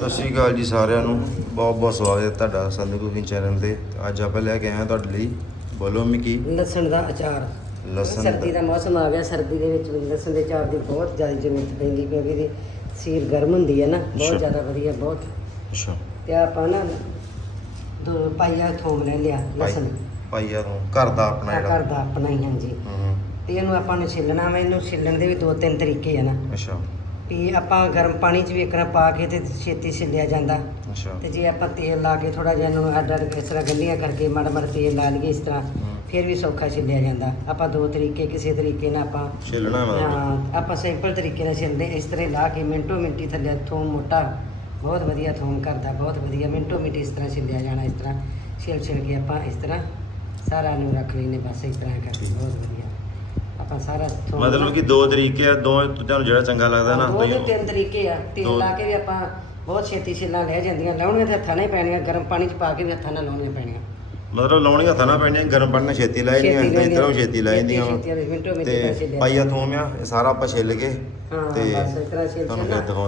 ਸਤਿ ਸ਼੍ਰੀ ਅਕਾਲ ਜੀ ਸਾਰਿਆਂ ਨੂੰ। ਬਹੁਤ ਬਹੁਤ ਸਵਾਗਤ ਹੈ ਤੁਹਾਡਾ ਸੰਧੂ ਕੁਕਿੰਗ ਚੈਨਲ ਤੇ। ਅੱਜ ਆਪਾਂ ਲੈ ਕੇ ਆਏ ਹਾਂ ਤੁਹਾਡੇ ਲਈ। ਬੋਲੋ ਮਿੱਕੀ। ਲਸਣ ਦਾ ਅਚਾਰ। ਲਸਣ ਦਾ- ਸਰਦੀ ਦਾ ਮੌਸਮ ਆ ਗਿਆ। ਸਰਦੀ ਦੇ ਵਿੱਚ ਵੀ ਲਸਣ ਦੇ ਅਚਾਰ ਦੀ ਬਹੁਤ ਜ਼ਿਆਦਾ ਜ਼ਰੂਰਤ ਪੈਂਦੀ ਕਿਉਂਕਿ ਇਹਦੀ ਸੀਰ ਗਰਮ ਹੁੰਦੀ ਹੈ ਨਾ। ਅੱਛਾ। ਬਹੁਤ ਜ਼ਿਆਦਾ ਵਧੀਆ ਬਹੁਤ। ਅੱਛਾ। ਤੇ ਆਪਾਂ ਨਾ ਦੋ ਪਾਈਆ ਥੋਮ ਲੈ ਲਿਆ ਲਸਣ। ਪਾਈਆ ਤੋਂ ਘਰ ਦਾ ਆਪਣਾ ਆ ਜਿਹੜਾ। ਘਰ ਦਾ ਆਪਣਾ ਹੀ ਹਾਂਜੀ। ਹੂੰ। ਤੇ ਇਹਨੂੰ ਆਪਾਂ ਨੂੰ ਛਿੱਲਣਾ ਵਾ। ਇਹਨੂੰ ਛਿੱਲਣ ਦੇ ਵੀ ਦੋ ਤਿੰਨ ਤਰੀਕੇ ਆ ਨਾ। ਅੱਛਾ। ਵੀ ਆਪਾਂ ਗਰਮ ਪਾਣੀ 'ਚ ਵੀ ਇੱਕ ਨਾ ਪਾ ਕੇ ਤੇ ਛੇਤੀ ਛਿੱਲਿਆ ਜਾਂਦਾ। ਅੱਛਾ। ਤੇ ਜੇ ਆਪਾਂ ਤੇਲ ਲਾ ਕੇ ਥੋੜਾ ਜਿਹਾ ਇਹਨੂੰ ਅੱਡ ਅੱਡ ਕਿਸ ਤਰ੍ਹਾਂ ਗੰਢੀਆਂ ਕਰਕੇ ਮਾੜਾ ਮਾੜਾ ਤੇਲ ਲਾ ਲਈਏ ਇਸ ਤਰ੍ਹਾਂ। ਫਿਰ ਵੀ ਸੌਖਾ ਛਿੱਲਿਆ ਜਾਂਦਾ। ਆਪਾਂ ਦੋ ਤਰੀਕੇ ਕਿਸੇ ਤਰੀਕੇ ਨਾਲ ਆਪਾਂ ਛਿੱਲਣਾ ਹਾਂ ਆਪਾਂ ਸਿੰਪਲ ਤਰੀਕੇ ਨਾਲ ਛਿੱਲਦੇ ਇਸ ਤਰ੍ਹਾਂ ਲਾ ਕੇ ਮਿੰਟੋ ਮਿੰਟੀ ਥੱਲੇ ਥੋਮ ਮੋਟਾ ਬਹੁਤ ਵਧੀਆ ਥੋਮ ਕਰਦਾ ਬਹੁਤ ਵਧੀਆ ਮਿੰਟੋ ਮਿੰਟੀ ਇਸ ਤਰ੍ਹਾਂ ਛਿੱਲਿਆ ਜਾਣਾ ਇਸ ਤਰ੍ਹਾਂ ਛਿੱਲ ਛਿੱਲ ਕੇ ਆਪਾਂ ਇਸ ਤਰ੍ਹਾਂ ਸਾਰਾ ਨੂੰ ਰੱਖ ਲੈਨੇ ਬਸ ਇਸ ਤਰ੍ਹਾਂ ਕਰਕੇ ਬਹੁਤ ਵਧੀਆ। ਆਪਾਂ ਸਾਰਾ ਮਤਲਬ ਕਿ ਦੋ ਤਰੀਕੇ ਆ ਦੋ ਤੁਹਾਨੂੰ ਜਿਹੜਾ ਚੰਗਾ ਲੱਗਦਾ ਨਾ ਦੋ ਦੇ ਤੁਸੀਂ- ਤਿੰਨ ਤਰੀਕੇ ਆ। ਤੇਲ ਦੋ- ਲਾ ਕੇ ਵੀ ਆਪਾਂ ਬਹੁਤ ਛੇਤੀ ਛਿੱਲਾਂ ਲੈ ਜਾਂਦੀਆਂ ਲਾਉਣੀਆਂ ਤੇ ਹੱਥਾਂ ਨਾਲ ਹੀ ਪੈਣੀਆਂ ਗਰਮ ਪਾਣੀ 'ਚ ਪਾ ਕੇ ਵੀ ਹੱਥਾਂ ਨਾਲ ਲਾਉਣੀਆਂ ਪੈਣੀਆਂ। ਮਤਲਬ ਲਾਉਣੀਆਂ ਹੱਥਾਂ ਨਾਲ ਪੈਣੀਆਂ ਗਰਮ ਪਾਣੀ ਨਾਲ ਛੇਤੀ ਲਾਏ ਨਹੀਂ ਛੇਤੀ ਇਸ ਤਰ੍ਹਾਂ ਛੇਤੀ ਲਾਏ ਛੇਤੀ- ਦੀਆਂ। ਛੇਤੀ ਮਿੰਟੋ ਮਿੰਟੀ ਨਾਲ ਤੇ ਪਾਈਆ ਥੋਮ ਆ ਇਹ ਸਾਰਾ ਆਪਾਂ ਛਿੱਲ ਕੇ ਤੇ ਬਸ ਇਸ ਤਰ੍ਹਾਂ ਛਿੱਲ ਤੁਹਾਨੂੰ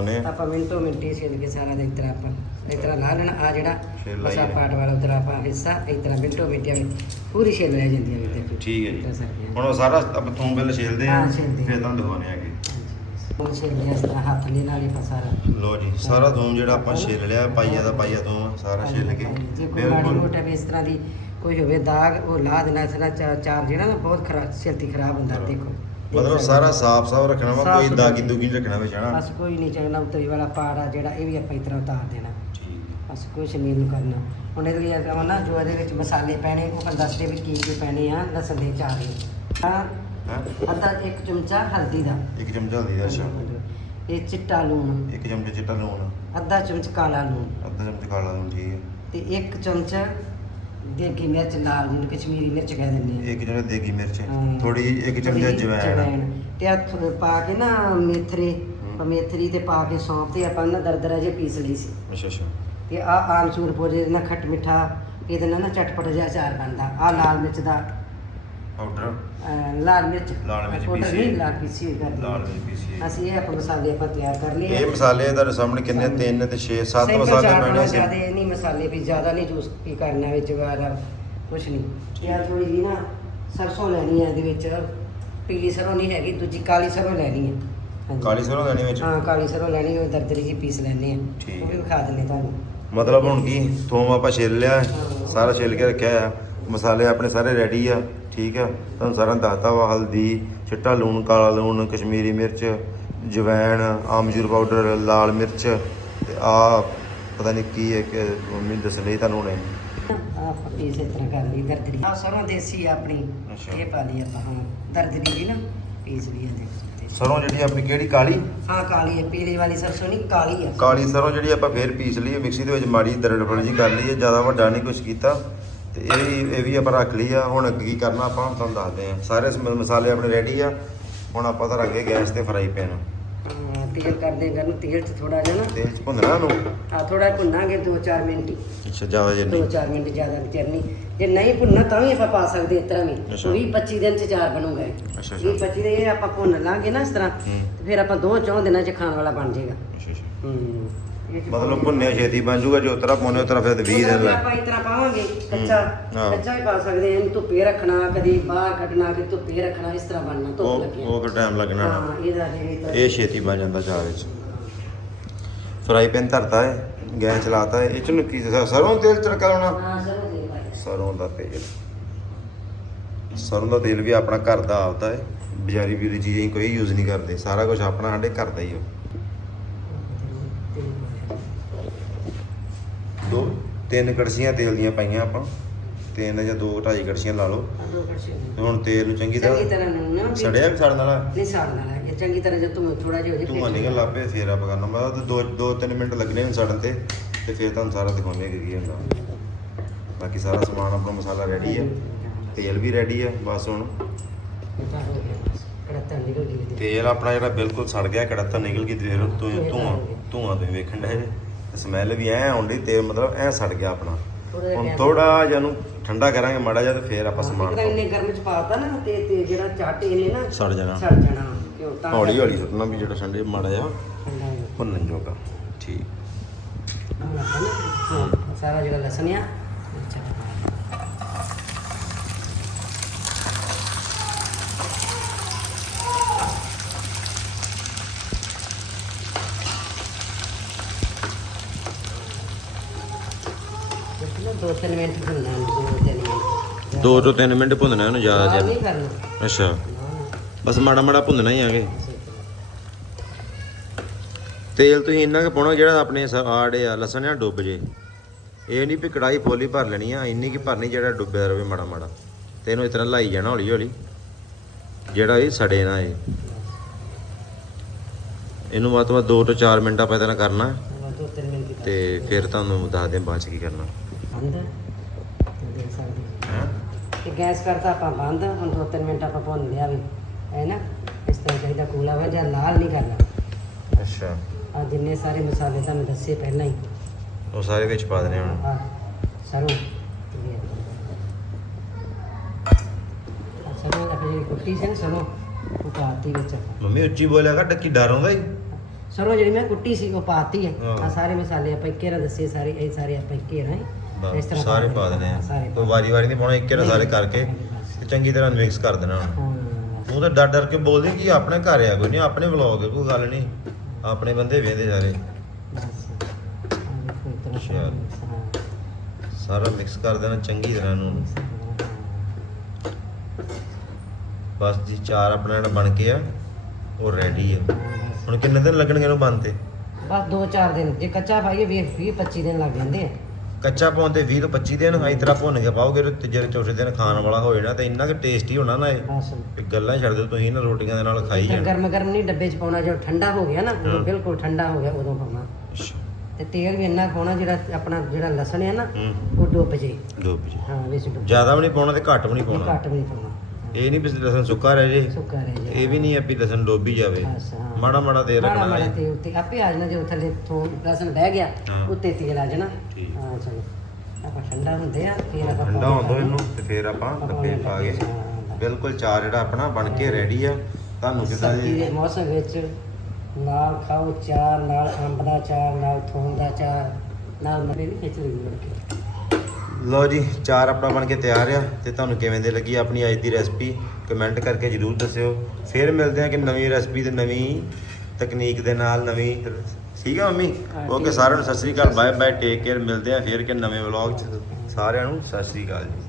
ਆ ਆਪਾਂ ਮਿੰਟੋ ਮਿੰਟੀ ਛਿੱਲ ਕੇ ਸਾਰਾ ਦੇ ਤਰ੍ਹਾਂ ਆਪਾਂ। ਇਸ ਤਰ੍ਹਾਂ ਲਾ ਲੈਣਾ ਆ ਜਿਹੜਾ ਛਿੱਲ। ਪਾਟ ਵਾਲਾ ਉਧਰ ਆਪਾਂ ਹਿੱਸਾ ਇਸ ਤਰ੍ਹਾਂ ਮਿੰਟੋ ਮਿੰਟੀਆਂ ਵਿੱਚ ਪੂਰੀ ਛਿੱਲ ਰਹਿ ਜਾਂਦੀ ਹੈ ਵਿੱਚ। ਠੀਕ ਹੈ ਜੀ। ਇਸ ਹੁਣ ਉਹ ਸਾਰਾ ਆਪਾਂ ਥੋਮ ਬਿੱਲ ਛਿਲਦੇ ਆ ਹਾਂ, ਛਿਲਦੇ ਆ। ਫਿਰ ਤੁਹਾਨੂੰ ਦਿਖਾਉਂਦੇ ਆਗੇ ਉਹ ਛਿੱਲ ਲਿਆ ਇਸ ਤਰ੍ਹਾਂ ਹੱਥ ਦੇ ਨਾਲ ਹੀ ਆਪਾਂ ਸਾਰਾ ਲੋ ਜੀ ਸਾਰਾ ਥੋਮ ਜਿਹੜਾ ਆਪਾਂ ਛਿੱਲ ਲਿਆ ਪਾਈਆ ਦਾ ਪਾਈਆ ਥੋਮ ਸਾਰਾ ਛਿੱਲ ਕੇ। ਜੇ ਕੋਈ ਮਾੜੀ ਬਿਲਕੁਲ ਮੋਟਾ ਵੀ ਇਸ ਤਰ੍ਹਾਂ ਦੀ ਕੋਈ ਹੋਵੇ ਦਾਗ ਉਹ ਲਾ ਦੇਣਾ ਇਸ ਤਰ੍ਹਾਂ ਚਾ- ਚਾਰ ਜਿਹੜਾ ਨਾ ਬਹੁਤ ਖਰਾਬ ਛੇਤੀ ਖਰਾਬ ਹੁੰਦਾ ਦੇਖੋ। ਮਤਲਬ ਸਾਰਾ। ਸਾਫ਼ ਸਾਫ਼ ਰੱਖਣਾ ਵਾ ਸਾਫ਼ ਕੋਈ ਸੁਥਰਾ। ਦਾਗੀ ਦੁਗੀ ਨਹੀਂ ਰੱਖਣਾ ਵਿੱਚ ਹਨਾ ਬਸ ਕੋਈ ਨਹੀਂ ਚਾਹਣਾ ਉਤਰੀ ਵਾਲਾ ਪਾੜ ਜਿਹੜਾ ਇਹ ਵੀ ਆਪਾਂ ਇਸ ਤਰ੍ਹਾਂ ਉਤਾਰ ਦੇਣਾ। ਠੀਕ। ਬਸ ਕੁਛ ਨਹੀਂ ਇਹਨੂੰ ਕਰਨਾ। ਹੁਣ ਇਹਦੇ ਲਈ ਆਪਾਂ ਨਾ ਜੋ ਇਹਦੇ ਵਿੱਚ ਮਸਾਲੇ ਪੈਣੇ ਉਹ ਆਪਾਂ ਦੱਸਦੇ ਵੀ ਕੀ ਕੀ ਪੈਣੇ ਆ ਲਸਣ ਦੇ ਚਾਰ ਆ ਹੈ? ਅੱਧਾ ਇੱਕ ਚਮਚਾ ਹਲਦੀ ਦਾ। ਇੱਕ ਚਮਚਾ ਹਲਦੀ ਦਾ ਅੱਛਾ। ਇਹ ਚਿੱਟਾ ਲੂਣ। ਇੱਕ ਚਮਚਾ ਚਿੱਟਾ ਲੂਣ। ਅੱਧਾ ਚਮਚ ਕਾਲਾ ਲੂਣ। ਅੱਧਾ ਚਮਚਾ ਕਾਲਾ ਲੂਣ ਠੀਕ ਹੈ। ਤੇ ਇੱਕ ਚਮਚਾ ਦੇਗੀ ਮਿਰਚ ਲਾਲ ਜਿਹਨੂੰ ਕਸ਼ਮੀਰੀ ਮਿਰਚ ਕਹਿ ਦਿੰਦੇ ਆ। ਇੱਕ ਜਿਹੜਾ ਦੇਗੀ ਮਿਰਚ ਹਾਂ। ਥੋੜੀ ਇੱਕ ਚਮਚਾ ਥੋੜ੍ਹੀ ਜਵੈਣ ਤੇ ਆ ਥੋ- ਪਾ ਕੇ ਨਾ ਮੇਥਰੇ। ਮੇਥਰੀ ਤੇ ਪਾ ਕੇ ਸੌਂਫ ਤੇ ਆਪਾਂ ਨਾ ਦਰਦਰਾ ਜੇ ਪੀਸ ਲਈ ਸੀ। ਅੱਛਾ ਅੱਛਾ। ਤੇ ਆ ਆਮਚੂਰ ਪੋਜੇ ਨਾ ਖੱਟ ਮਿੱਠਾ ਇਹਦੇ ਨਾਲ ਨਾ ਚਟਪਟ ਜਿਹਾ ਅਚਾਰ ਬਣਦਾ। ਆ ਲਾਲ ਮਿਰਚ ਦਾ ਪਾਊਡਰ? ਅਹ, ਲਾਲ ਮਿਰਚ। ਲਾਲ ਮਿਰਚ ਪੀਸੀ। ਨਹੀਂ ਲਾਲ ਪੀਸੀ ਹੋਈ ਕਰਦੀ ਲਾਲ ਮਿਰਚ ਪੀਸੀ ਅਸੀਂ ਇਹ ਆਪਾਂ ਮਸਾਲੇ ਆਪਾਂ ਤਿਆਰ ਕਰ ਲਏ ਇਹ ਮਸਾਲੇ ਤੁਹਾਡੇ ਸਾਹਮਣੇ ਕਿੰਨੇ? ਤਿੰਨ ਤੇ 6 7 ਸਿੰਪਲ ਮਸਾਲੇ ਚਾਟ ਪੈਣੇ ਨਾਲ ਸੀ। ਜ਼ਿਆਦੇ ਨਹੀਂ ਮਸਾਲੇ ਵੀ ਜ਼ਿਆਦਾ ਨਹੀਂ ਜੂਸ ਕੀ ਕਰਨਾ ਵਿੱਚ ਕੁਛ ਨਹੀਂ। ਇਹ ਥੋੜੀ ਜੀ ਨਾ ਸਰਸੋਂ ਲੈਣੀ ਹੈ ਇਹਦੇ ਵਿੱਚ। ਪੀਲੀ ਸਰੋਂ ਨਹੀਂ ਹੈਗੀ ਦੂਜੀ ਕਾਲੀ ਸਰੋਂ ਲੈਣੀ ਹੈ ਹਾਂਜੀ। ਕਾਲੀ ਸਰੋਂ ਲੈਣੀ ਵਿੱਚ? ਹਾਂ ਕਾਲੀ ਸਰੋਂ ਲੈਣੀ ਉਹ ਦਰਦਰੀ ਜੀ ਪੀਸ ਲੈਣੇ ਆ। ਠੀਕ ਉਹ ਵੀ ਵਿਖਾ ਦਿੰਦੇ ਤੁਹਾਨੂੰ। ਮਤਲਬ ਹੁਣ ਕੀ? ਥੋਮ ਆਪਾਂ ਛਿੱਲ ਲਿਆ ਹਾਂ। ਸਾਰਾ ਛਿੱਲ ਕੇ ਰੱਖਿਆ ਆ। ਮਸਾਲੇ ਆਪਣੇ ਸਾਰੇ ਰੈਡੀ ਆ। ਠੀਕ ਆ? ਤੁਹਾਨੂੰ ਸਾਰਾ ਦੱਸਤਾ ਵਾ ਹਲਦੀ ਚਿੱਟਾ ਲੂਣ ਕਾਲਾ ਲੂਣ ਕਸ਼ਮੀਰੀ ਮਿਰਚ ਜਵੈਣ ਆਮਚੂਰ ਪਾਊਡਰ ਲਾਲ ਮਿਰਚ ਤੇ ਆ ਪਤਾ ਨਹੀਂ ਕੀ ਹੈ ਕਿ ਮੰਮੀ ਦੱਸ ਲਈ ਤੁਹਾਨੂੰ ਹੁਣੇ। ਆਪਾਂ ਇਸ ਤਰ੍ਹਾਂ ਕਰ ਲਈ ਦਰਦਰੀ। ਆ ਸਰੋਂ ਦੇਸੀ ਆਪਣੀ। ਅੱਛਾ। ਇਹ ਪਾ ਲਈ ਆਪਾਂ ਹਾਂ। ਦਰਦਰੀ ਜੀ ਨਾ ਪੀਸ ਲਈ ਇਹਦੇ। ਵਿੱਚ। ਸਰੋਂ ਜਿਹੜੀ ਆਪਣੀ ਕਿਹੜੀ ਕਾਲੀ? ਹਾਂ ਕਾਲੀ ਹੈ ਪੀਲੀ ਵਾਲੀ ਸਰਸੋਂ ਨਹੀਂ ਕਾਲੀ ਆ। ਕਾਲੀ ਸਰੋਂ ਜਿਹੜੀ ਆਪਾਂ ਫੇਰ ਪੀਸ ਲਈ ਮਿਕਸੀ ਦੇ ਵਿੱਚ ਮਾੜੀ ਦਰੜ ਜੀ ਕਰ ਲਈ ਹੈ ਜ਼ਿਆਦਾ ਵੱਡਾ ਨਹੀਂ ਕੁਝ ਕੀਤਾ। ਤੇ ਇਹ ਵੀ ਇਹ ਵੀ ਆਪਾਂ ਰੱਖ ਲਈ ਆ। ਹੁਣ ਅੱਗੇ ਕੀ ਕਰਨਾ ਆਪਾਂ? ਤੁਹਾਨੂੰ ਦੱਸਦੇ ਆ। ਸਾਰੇ ਸਮਾ- ਮਸਾਲੇ ਆਪਣੇ ਰੈਡੀ ਆ। ਹੁਣ ਆਪਾਂ ਤਾਂ ਰੱਖੇ ਗੈਸ ਤੇ ਫਰਾਈ ਪੈਨ ਹਾਂ ਤੇਲ ਕਰਦੇ ਗਰਮ ਤੇਲ ਚ ਥੋੜਾ ਜਿਹਾ ਨਾ। ਤੇਲ ਚ ਭੁੰਨਣਾ ਉਹਨੂੰ? ਆ ਥੋੜਾ ਭੁੰਨਾਂਗੇ 2-4 ਮਿੰਟ ਹੀ। ਅੱਛਾ ਜ਼ਿਆਦਾ ਜੇ ਨਹੀਂ। 2-4 ਮਿੰਟ ਜ਼ਿਆਦਾ ਵੀ ਚਿਰ ਨਹੀਂ। ਜੇ ਨਹੀਂ ਭੁੰਨਣਾ ਤਾਂ ਵੀ ਆਪਾਂ ਪਾ ਸਕਦੇ ਇਸ ਤਰ੍ਹਾਂ ਵੀ। ਅੱਛਾ। 20-25 ਦਿਨ ਚ ਚਾਰ ਬਣੂਗਾ ਇਹ। ਅੱਛਾ, ਅੱਛਾ। 20-25 ਦੇ ਇਹ ਆਪਾਂ ਭੁੰਨ ਲਾਂਗੇ ਨਾ ਇਸ ਤਰ੍ਹਾਂ ਹੂੰ। ਤੇ ਫਿਰ ਆਪਾਂ ਦੋ ਚੌਂ ਦਿਨਾਂ ਚ ਖਾਣ ਵਾਲਾ ਬਣ ਜਾਏਗਾ। ਅੱਛਾ ਅੱਛਾ। ਹੂੰ। ਮਤਲਬ ਭੁੰਨਿਆ ਛੇਤੀ ਬਣ ਜੂਗਾ ਜੋ ਉਤਰਾ ਪਾਉਣੇ ਉਤਰਾ ਫਿਰ 20 ਦਿਨ ਲੱਗ ਆਪਾਂ ਇਸ ਤਰ੍ਹਾਂ ਪਾਵਾਂਗੇ ਕੱਚਾ ਹਾਂ। ਕੱਚਾ ਹੀ ਪਾ ਸਕਦੇ ਹਾਂ ਇਹਨੂੰ ਧੁੱਪੇ ਰੱਖਣਾ ਕਦੀ ਬਾਹਰ ਕੱਢਣਾ ਕਿ ਧੁੱਪੇ ਰੱਖਣਾ ਇਸ ਤਰ੍ਹਾਂ ਬਣਨਾ ਧੁੱਪ ਉਹ ਲੱਗਿਆ। ਉਹ ਫਿਰ ਟਾਈਮ ਲੱਗਣਾ। ਨਾ ਹਾਂ ਇਹਦਾ ਇਹ ਛੇਤੀ ਬਣ ਜਾਂਦਾ ਚਾਹ ਵਿੱਚ। ਫਰਾਈ ਪੈਨ ਧਰਤਾ ਹੈ ਗੈਸ ਚਲਾਤਾ ਹੈ ਇਹ ਚ ਨੂੰ ਕੀ ਸਰੋਂ ਦਾ ਤੇਲ ਤੜਕਾ ਲਾਉਣਾ। ਹਾਂ ਸਰੋਂ ਦੇ ਸਰੋਂ ਦਾ ਤੇਲ। ਸਰੋਂ ਦਾ ਤੇਲ ਵੀ ਆਪਣਾ ਘਰ ਦਾ ਆਪਦਾ ਹੈ ਬਜ਼ਾਰੀ ਚੀਜ਼ ਅਸੀਂ ਕੋਈ ਯੂਜ਼ ਨਹੀਂ ਕਰਦੇ ਸਾਰਾ ਕੁਝ ਆਪਣਾ ਸਾਡੇ ਘਰ ਦਾ ਹੀ ਹੋ। ਦੋ ਤਿੰਨ ਕੜਛੀਆਂ ਤੇਲ ਦੀਆਂ ਪਾਈਆਂ ਆਪਾਂ। ਤਿੰਨ ਜਾਂ ਦੋ ਢਾਈ ਕੜਛੀਆਂ ਲਾ ਲਓ। ਦੋ ਤੇ ਹੁਣ ਤੇਲ ਨੂੰ ਚੰਗੀ ਚੰਗੀ ਤਰ੍ਹਾਂ ਤਰ੍ਹਾਂ ਨੂੰ ਨਾ ਵੀ- ਸੜਿਆ ਵੀ ਸੜਨ ਵਾਲਾ? ਨਹੀਂ ਸਾੜਨਾ ਹੈ ਇਹ ਚੰਗੀ ਤਰ੍ਹਾਂ ਜਦ ਤੂੰ ਥੋੜਾ ਜਿਹਾ ਹੋ ਜਾਏ ਧੂਆਂ ਨਿਕਲ ਲੱਪੇ ਫੇਰ ਆਪਾਂ ਕਰਨਾ। ਮੈਂ ਤਾਂ ਦੋ ਦੋ ਤਿੰਨ ਮਿੰਟ ਲੱਗਣੇ ਨੇ ਸੜਨ ਤੇ ਤੇ ਫੇਰ ਤੁਹਾਨੂੰ ਸਾਰਾ ਦਿਖਾਉਂਦੇ ਕਿ ਕੀ ਹੁੰਦਾ। ਬਾਕੀ ਸਾਰਾ ਸਮਾਨ ਆਪਣਾ ਮਸਾਲਾ ਰੈਡੀ ਹੈ ਤੇਲ ਵੀ ਰੈਡੀ ਹੈ ਬਸ ਹੁਣ। ਕੜਤਾ ਨਿਕਲ ਗਈ ਇਹਦੀ। ਤੇਲ ਆਪਣਾ ਜਿਹੜਾ ਬਿਲਕੁਲ ਸੜ ਗਿਆ ਕੜਤਾ ਨਿਕਲ ਗਈ ਤੇ ਫਿਰ ਧੂਆਂ ਧੂਆਂ ਤੁਸੀਂ ਵੇਖਣ ਜੇ। ਸਮੈਲ ਵੀ ਐ ਆਉਂਦੀ ਤੇਲ ਮਤਲਬ ਐ ਸੜ ਗਿਆ ਆਪਣਾ। ਹੁਣ ਥੋੜਾ ਜਿਹਾ ਨੂੰ ਠੰਡਾ ਕਰਾਂਗੇ ਮਾੜਾ ਜਿਹਾ ਤੇ ਫੇਰ ਆਪਾਂ ਸਮਾਨ ਤਾਂ ਇੰਨੇ ਗਰਮ ਚ ਪਾਤਾ ਨਾ ਤੇ ਤੇ ਜਿਹੜਾ ਚਾਟ ਇਹਨੇ ਨਾ ਸੜ ਜਾਣਾ। ਛੱਡ ਜਾਣਾ ਕਿਉਂ ਤਾਂ ਹੌਲੀ ਹੌਲੀ ਸੁੱਟਣਾ ਵੀ ਜਿਹੜਾ ਠੰਡੇ ਮਾੜਾ ਜਿਹਾ ਠੰਡਾ ਹੋ ਜਾਣਾ। ਭੁੰਨਣ ਜੋਗਾ। ਠੀਕ। ਸਾਰਾ ਜਿਹੜਾ ਲਸਣ ਆ ਦੋ ਤੋਂ ਤਿੰਨ ਮਿੰਟ ਭੁੰਨਣਾ ਉਹਨੂੰ ਜ਼ਿਆਦਾ ਜ਼ਿਆਦਾ ਅੱਛਾ। ਬਸ ਮਾੜਾ ਮਾੜਾ ਭੁੰਨਣਾ ਹੀ ਆਗੇ। ਤੇਲ ਤੁਸੀਂ ਇੰਨਾ ਕੁ ਪਾਉਣਾ ਜਿਹੜਾ ਆਪਣੇ ਸ- ਆ ਲਸਣ ਆ ਡੁੱਬ ਜੇ। ਇਹ ਨਹੀਂ ਵੀ ਕੜਾਈ ਫੁੱਲ ਭਰ ਲੈਣੀ ਆ ਇੰਨੀ ਕੀ ਭਰਨੀ ਜਿਹੜਾ ਡੁੱਬਿਆ ਰਵੇ ਮਾੜਾ ਮਾੜਾ। ਤੇ ਇਹਨੂੰ ਇਸ ਤਰ੍ਹਾਂ ਲਾਈ ਜਾਣਾ ਹੌਲੀ ਹੌਲੀ ਜਿਹੜਾ ਇਹ ਸੜੇ ਨਾ ਇਹ। ਇਹਨੂੰ ਵੱਧ ਤੋਂ ਵੱਧ 2 ਤੋਂ 4 ਮਿੰਟਾਂ ਪਹਿਲਾਂ ਕਰਨਾ। ਤੇ ਫਿਰ ਤੁਹਾਨੂੰ ਦੱਸਦੇ ਹਾਂ ਬਾਅਦ ਚ ਕੀ ਕਰਨਾ। ਬੰਦ ਹੈ। ਤੇ ਦੇਖ ਸਕਦੇ ਹੋ। ਤੇ ਗੈਸ ਕਰਤਾ ਆਪਾਂ ਬੰਦ ਹੁਣ ਦੋ ਤਿੰਨ ਮਿੰਟ ਆਪਾਂ ਭੁੰਨ ਲਿਆ ਵੀ ਹੈ ਨਾ ਇਸ ਤਰ੍ਹਾਂ ਚਾਹੀਦਾ ਕੂਲਾ ਵਾ ਜਾਂ ਲਾਲ ਨਹੀਂ ਕਰਨਾ ਅੱਛਾ ਆ ਜਿੰਨੇ ਸਾਰੇ ਮਸਾਲੇ ਤੁਹਾਨੂੰ ਦੱਸੇ ਪਹਿਲਾਂ ਹੀ ਉਹ ਸਾਰੇ ਵਿੱਚ ਪਾ ਦੇਣੇ ਹੁਣ ਆ ਸਰੋਂ ਵੀ ਆ। ਆਹ ਸਰੋਂ ਦਾ ਫਿਰ ਜਿਹੜੀ ਕੁੱਟੀ ਸੀ ਨਾ ਸਰੋਂ ਉਹ ਪਾਤੀ ਵਿੱਚ। ਮੰਮੀ ਉੱਚੀ ਬੋਲਿਆ ਕਰ ਡੱਕੀ ਡਰ ਆਉਂਦਾ ਹੀ ਸਰੋਂ ਜਿਹੜੀ ਮੈਂ ਕੁੱਟੀ ਸੀ ਉਹ ਪਾਤੀ ਹੈ ਹਾਂ। ਆ ਸਾਰੇ ਮਸਾਲੇ ਆਪਾਂ ਇੱਕੇ ਰਾਂ ਦੱਸੇ ਸਾਰੇ ਇਹ ਸਾਰੇ ਆਪਾਂ ਇੱਕੇ ਰਾਂ ਇਸ ਤਰ੍ਹਾਂ ਸਾਰੇ ਪਾ ਦੇਣੇ ਆ ਸਾਰੇ ਕੋਈ ਵਾਰੀ ਵਾਰੀ ਨਹੀਂ ਪਾਉਣਾ ਇੱਕੇ ਨਾਲ ਸਾਰੇ ਕਰਕੇ ਤੇ ਚੰਗੀ ਤਰ੍ਹਾਂ ਮਿਕਸ ਕਰ ਦੇਣਾ। ਹੁਣ ਹਾਂ। ਤੂੰ ਡਰ ਡਰ ਕੇ ਬੋਲਦੀ ਕਿ ਆਪਣੇ ਘਰ ਆ ਕੋਈ ਨਹੀਂ ਆਪਣੇ ਵਲੌਗ ਕੋਈ ਗੱਲ ਨਹੀਂ। ਆਪਣੇ ਬੰਦੇ ਵੇਂਦੇ ਸਾਰੇ ਚੱਲ। ਸਾਰਾ ਮਿਕਸ ਕਰ ਦੇਣਾ ਚੰਗੀ ਤਰ੍ਹਾਂ ਨੂੰ ਬਸ ਜੀ ਚਾਰ ਆਪਣਾ ਜਿਹੜਾ ਬਣ ਕੇ ਆ ਉਹ ਰੈਡੀ ਆ। ਹੁਣ ਕਿੰਨੇ ਦਿਨ ਲੱਗਣਗੇ ਇਹਨੂੰ ਬਣ ਤੇ? ਬਸ 2-4 ਦਿਨ। ਜੇ ਕੱਚਾ ਪਾਈਏ 20 25 ਦਿਨ ਲੱਗ ਜਾਂਦੇ ਆ। ਕੱਚਾ ਪਾਉਣ ਤੇ 20 ਤੋਂ 25 ਦਿਨ ਇਸ ਤਰ੍ਹਾਂ ਭੁੰਨ ਕੇ ਪਾਓਗੇ ਤੇ ਤੇ ਚੌਥੇ ਦਿਨ ਖਾਣ ਵਾਲਾ ਹੋ ਜਾਣਾ ਤੇ ਇੰਨਾ ਕਿ ਟੇਸਟੀ ਹੋਣਾ ਨਾ ਇਹ। ਬਸ ਕਿ ਗੱਲਾਂ ਹੀ ਛੱਡ ਦਿਓ ਤੁਸੀਂ ਨਾ ਰੋਟੀਆਂ ਦੇ ਨਾਲ ਖਾਈ ਤੇ ਜਾਣਾ। ਗਰਮ ਗਰਮ ਨਹੀਂ ਡੱਬੇ 'ਚ ਪਾਉਣਾ ਜਦੋਂ ਠੰਡਾ ਹੋ ਗਿਆ ਨਾ ਹਾਂ। ਬਿਲਕੁਲ ਠੰਡਾ ਹੋ ਗਿਆ ਉਦੋਂ ਪਾਉਣਾ। ਤੇ ਤੇਲ ਵੀ ਇੰਨਾ ਪਾਉਣਾ ਜਿਹੜਾ ਆਪਣਾ ਜਿਹੜਾ ਲਸਣ ਹੈ ਨਾ ਹੂੰ। ਉਹ ਡੁੱਬ ਜੇ। ਡੁੱਬ ਜੀ। ਹਾਂ ਵਿੱਚ ਡੁੱਬ ਜ਼ਿਆਦਾ ਵੀ ਨਹੀਂ ਪਾਉਣਾ ਤੇ ਘੱਟ ਵੀ ਨਹੀਂ ਪਾਉਣਾ। ਘੱਟ ਵੀ ਨਹੀਂ ਪਾਉਣਾ। ਇਹ ਨਹੀਂ ਵੀ ਲਸਣ ਸੁੱਕਾ ਰਹਿ ਜੇ। ਸੁੱਕਾ ਰਹਿ ਜਾਏ ਇਹ ਵੀ ਨਹੀਂ ਆ ਵੀ ਲਸਣ ਡੋਬੀ ਜਾਵੇ। ਬਸ, ਹਾਂ। ਮਾੜਾ ਮਾੜਾ ਤੇਲ ਮਾੜਾ ਰੱਖਣਾ ਮਾੜਾ ਹੈ ਤੇ ਆਪੇ ਆ ਜਾਣਾ ਜਦੋਂ ਥੱਲੇ ਥੋਮ ਲਸਣ ਬਹਿ ਗਿਆ ਹਾਂ। ਉੱਤੇ ਤੇਲ ਆ ਜਾਣਾ। ਠੀਕ। ਹਾਂ ਚਲੋ। ਆਪਾਂ ਠੰਡਾ ਹੁੰਦੇ ਆ ਫਿਰ ਆਪਾਂ ਠੰਡਾ ਪਾਉਂਦੇ ਹੁੰਦਾ ਇਹਨੂੰ ਤੇ ਫਿਰ ਆਪਾਂ ਡੱਬੇ ਪਾ ਕੇ ਬਿਲਕੁਲ ਚਾਰ ਜਿਹੜਾ ਆਪਣਾ ਬਣ ਕੇ ਰੈਡੀ ਆ। ਤੁਹਾਨੂੰ ਕਿਦਾਂ ਸਰਦੀ ਜੀ? ਦੇ ਮੌਸਮ ਵਿੱਚ ਨਾਲ ਖਾਓ ਚਾਰ ਨਾਲ ਅੰਬ ਦਾ ਚਾਰ ਨਾਲ ਥੋਮ ਦਾ ਚਾਰ ਨਾਲ ਮਰੇ ਵੀ ਖਿੱਚ ਲਈ ਮੁੜ ਕੇ। ਲਓ ਜੀ ਚਾਰ ਆਪਣਾ ਬਣ ਕੇ ਤਿਆਰ ਆ ਤੇ ਤੁਹਾਨੂੰ ਕਿਵੇਂ ਦੀ ਲੱਗੀ ਆਪਣੀ ਅੱਜ ਦੀ ਰੈਸਪੀ ਕਮੈਂਟ ਕਰਕੇ ਜਰੂਰ ਦੱਸਿਓ। ਫਿਰ ਮਿਲਦੇ ਆ ਕਿ ਨਵੀਂ ਰੈਸਪੀ ਤੇ ਨਵੀਂ ਤਕਨੀਕ ਦੇ ਨਾਲ ਨਵੀਂ ਠੀਕ ਆ ਮੰਮੀ? ਓਕੇ। ਸਾਰਿਆਂ ਨੂੰ ਸਤਿ ਸ੍ਰੀ ਅਕਾਲ ਬਾਏ ਬਾਏ ਟੇਕ ਕੇਅਰ ਮਿਲਦੇ ਆ ਫਿਰ ਕਿ ਨਵੇਂ ਵਲੌਗ ਚ। ਸਾਰਿਆਂ ਨੂੰ ਸਤਿ ਸ੍ਰੀ ਅਕਾਲ ਜੀ।